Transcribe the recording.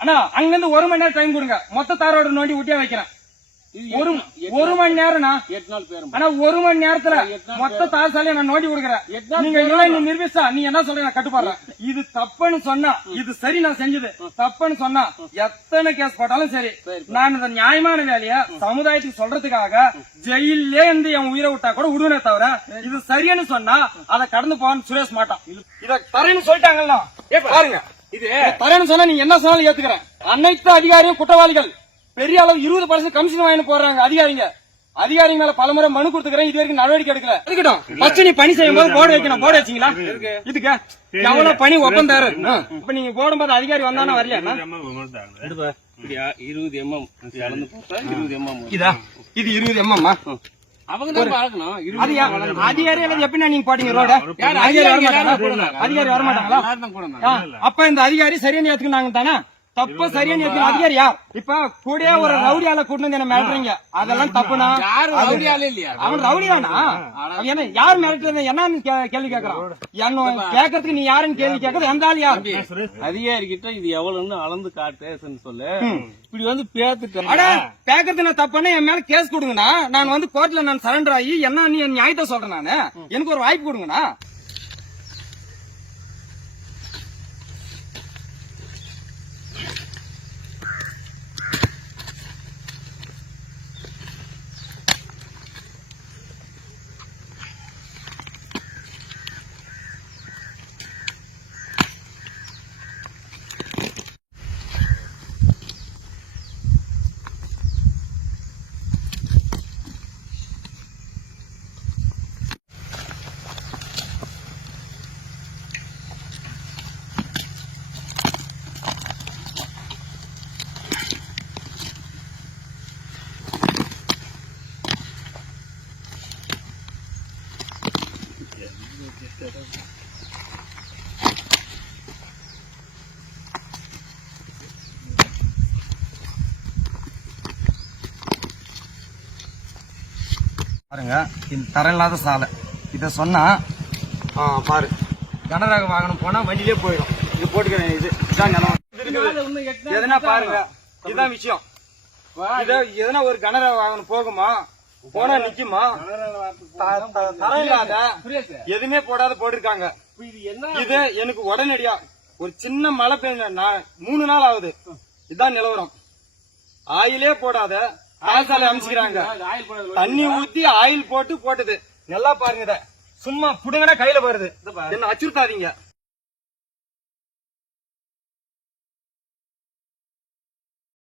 அண்ணா அங்க இருந்து 1 மணி நேரம் டைம் கொடுங்க, மொத்த தாரோட நோண்டி ஊட்டியா வைக்கிறேன். ஒரு மணி நேரம் 8 நாள் பேரும். ஆனா 1 மணி நேரத்துல மொத்த தாசாலையை நான் நோண்டி கொடுக்குறேன். நீங்க நீ நிரூபிச்சா நீ என்ன சொல்ற நான் கட்டுப்பாடுறேன். இது தப்புன்னு சொன்னா, இது சரி நான் செஞ்சது தப்புன்னு சொன்னா எத்தனை கேஸ் போட்டாலும் சரி, நான் இந்த நியாயமான வேலைய சமுதாயத்துக்கு சொல்றதுக்காக ஜெயிலே இருந்து என் உயிரை விட்டா கூட விடுவேனே தவிர, இது சரின்னு சொன்னா அதை கடந்து போவான்னு சுரேஷ் மாட்டான். இத தரேன்னு சொல்லிட்டாங்கல்ல பாருங்க, இது தரேன்னு சொன்னா நீங்க என்ன சொன்னாலும் ஏத்துக்கிறேன். அனைத்து அதிகாரியும் குற்றவாளிகள். பெரிய அளவு 20% கமிஷன் வாங்கி போடுறாங்க அதிகாரிங்க மேல பலமுறை மனு கொடுத்துக்கிறேன், இது வரைக்கும் நடவடிக்கை எடுக்கல. இருக்கட்டும், ஃபர்ஸ்ட் நீ பணி செய்யும் போது போர்டு வைக்கணும். போர்டு வச்சீங்களா? இதுக்கு எவ்வளவு பணி ஒப்பந்தாரு. இப்ப நீங்க போடும்போது அதிகாரி வந்தானா வரலையா? 20 mm அளந்து போட்டா 20 mm. இதா இது 20 mm. அவங்க தான் பார்க்கணும். அதிகாரி எல்லாம் எப்படி நீங்க போட்டீங்க ரோட? அதிகாரி வரமாட்டாங்களா? அப்ப இந்த அதிகாரி சரியான ஏத்துக்குனாங்க தானே? தப்பு சரியான அதிகாரி யார்? இப்ப கூட ஒரு ரவுடியால கூட்டு வந்து என்ன மிரட்டுறீங்க, அதெல்லாம் தப்புனா? அவன் ரவுடியானா? என்ன யார் மிரட்டுறது என்னன்னு கேள்வி கேட்கறான். என்ன கேட்கறதுக்கு நீ யாருன்னு கேள்வி கேட்கறது எந்த ஆள் யார்? அதிகாரி கிட்ட இது எவ்வளவுன்னு அளந்து காட்டு சொல்லு. இப்படி வந்து பேத்துட்டு பேக்கறது நான் தப்புன்னா என் மேல கேஸ் கொடுங்கண்ணா. நான் வந்து கோர்ட்ல நான் சரண்டர் ஆகி என்ன நீ நியாயத்தை சொல்றேன். நானு எனக்கு ஒரு வாய்ப்பு கொடுங்கண்ணா. பாருங்க, இந்த தரம் இல்லாத சாலை. இத சொன்னா பாரு, கனரக வாகனம் போனா வண்டியிலே போயிடும். இது போட்டுக்கிறேன். இதுதான் நிலம். எதனா பாருங்க, இதுதான் விஷயம். எதனா ஒரு கனரக வாகனம் போகுமா, போனா நிக்குமா? தரம் இல்லாத எதுவுமே போடாத போட்டிருக்காங்க. இது எனக்கு உடனடியா ஒரு சின்ன மழை பெய்யுங்க 3 நாள் ஆகுது. இதுதான் நிலவரம். ஆயிலே போடாத தாசாலை அமைச்சுக்கிறாங்க. தண்ணி ஊத்தி ஆயில் போட்டது. நல்லா பாருங்க, சும்மா புடுங்கனா கையில வருது. என்ன அச்சுறுத்தாதீங்க.